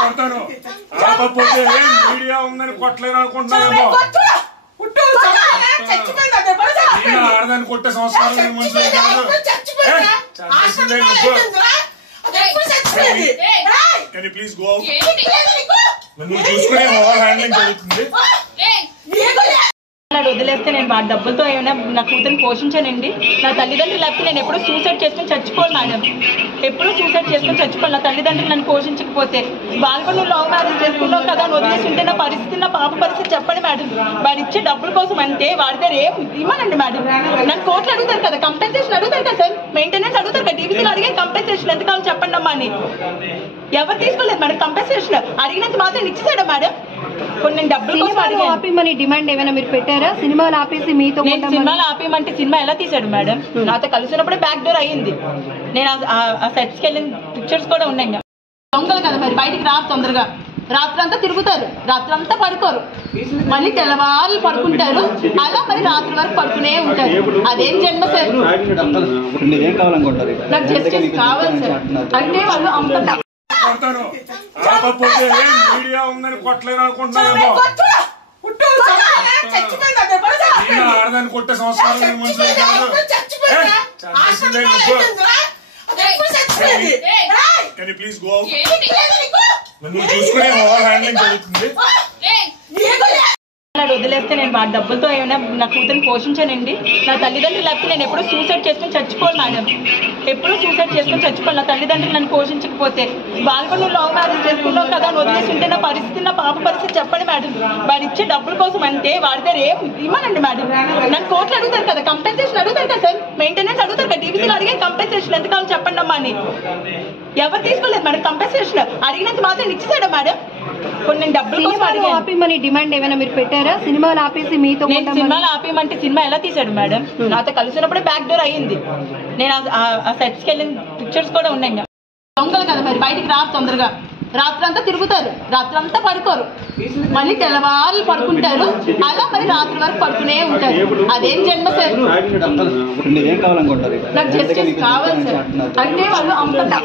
కొడతాను. ఆపకపోతే మీడియా ఉందని కొట్టలేను అనుకుంటున్నాను. ఆడదాన్ని కొట్టే సంస్కారం మనుషులు కాదు. Please go. నువ్వు చూసుకునే ఓవర్ హ్యాండ్లింగ్ జరుగుతుంది. వదిలేస్తే నేను వాడి డబ్బులతో ఏమైనా నా కూతురిని పోషించానండి. నా తల్లిదండ్రులు లేకపోతే నేను ఎప్పుడూ సూసైడ్ చేసుకుని చచ్చిపోను మేడం. ఎప్పుడూ సూసైడ్ చేసుకుని చచ్చిపోను. నా తల్లిదండ్రులు నన్ను పోషించకపోతే వాళ్ళు కూడా నువ్వు లవ్ మ్యారేజ్ చేసుకున్నావు కదా అని వదిలేసి ఉంటే నా పరిస్థితి, నా పాప పరిస్థితి చెప్పండి మేడం. వాడు ఇచ్చే డబ్బుల కోసం అంటే వాడి దగ్గర ఏం ఇవ్వనండి మేడం. నన్ను కోట్లు అడుగుతారు కదా, కంపెన్సేషన్ అడుగుతారు కదా సార్, మెయింటెనెన్స్ అడుగుతారు కదా, డీబీసీలో అడిగే కంపెన్సేషన్ ఎంత కావాలి చెప్పండి అమ్మా అని. ఎవరు తీసుకోలేదు మేడం కంపెన్సేషన్. అడిగినంత మాత్రం ఇచ్చేసాడా మేడం? కొన్ని డబ్బులు ఆపేమని డిమాండ్ ఏమైనా మీరు పెట్టారా? సినిమాలు ఆపేసి మీతో సినిమాలు ఆపేయమంటే సినిమా ఎలా తీసాడు మేడం? నాతో కలిసినప్పుడే బ్యాక్ డోర్ అయ్యింది. నేను ఆ సెట్స్కి వెళ్ళిన పిక్చర్స్ కూడా ఉన్నాయి. దొంగలు కదా మరి, బయటికి రాదు తొందరగా. రాత్రంతా తిరుగుతారు, రాత్రంతా పడుకోరు, మళ్ళీ తెల్లవారులు పడుకుంటారు. అలా మరి రాత్రి వరకు పడుకునే ఉంటారు. అదేం జన్మ సార్? నాకు జస్టిస్ కావాలి సార్. అంటే వాళ్ళు అంత కొడతాను. ఆపకపోతే మీడియా ఉందని కొట్టలేను అనుకుంటున్నాను. ఆడదాన్ని కొట్టే సంస్కారం మనుషులు కాదు. Please go. నువ్వు చూసుకునే ఓవర్ హ్యాండ్లింగ్ జరుగుతుంది. వదిలేస్తే నేను వాడి డబ్బులతో ఏమైనా నా కూతురిని పోషించానండి. నా తల్లిదండ్రులు లేకపోతే నేను ఎప్పుడూ సూసైడ్ చేసుకుని చచ్చిపోను మేడం. ఎప్పుడూ సూసైడ్ చేసుకుని చచ్చిపోను. నా తల్లిదండ్రులు నన్ను పోషించకపోతే వాళ్ళు కూడా నువ్వు లవ్ మ్యారేజ్ చేసుకున్నావు కదా అని వదిలేసి ఉంటే నా పరిస్థితి, నా పాప పరిస్థితి చెప్పండి మేడం. వాడు ఇచ్చే డబ్బుల కోసం అంటే వాడి దగ్గర ఏం ఇవ్వనండి మేడం. నన్ను కోట్లు అడుగుతారు కదా, కంపెన్సేషన్ అడుగుతారు కదా సార్, మెయింటెనెన్స్ అడుగుతారు కదా, డీబీసీలో అడిగే కంపెన్సేషన్ ఎంత కావాలి చెప్పండి అమ్మా అని. ఎవరు తీసుకోలేదు మేడం కంపెన్సేషన్. అడిగినంత మాత్రం ఇచ్చేసాడా మేడం? కొన్ని డబ్బులు ఆపేమని డిమాండ్ ఏమైనా మీరు పెట్టారా? సినిమాలు ఆపేసి మీతో సినిమాలు ఆపేయమంటే సినిమా ఎలా తీసాడు మేడం? నాతో కలిసినప్పుడే బ్యాక్ డోర్ అయ్యింది. నేను ఆ సెట్స్కి వెళ్ళిన పిక్చర్స్ కూడా ఉన్నాయి. దొంగలు కదా మరి, బయటికి రాదు తొందరగా. రాత్రంతా తిరుగుతారు, రాత్రంతా పడుకోరు, మళ్ళీ తెల్లవారులు పడుకుంటారు. అలా మరి రాత్రి వరకు పడుకునే ఉంటారు. అదేం జన్మ సార్? నాకు జస్టిస్ కావాలి సార్. అంటే వాళ్ళు అంత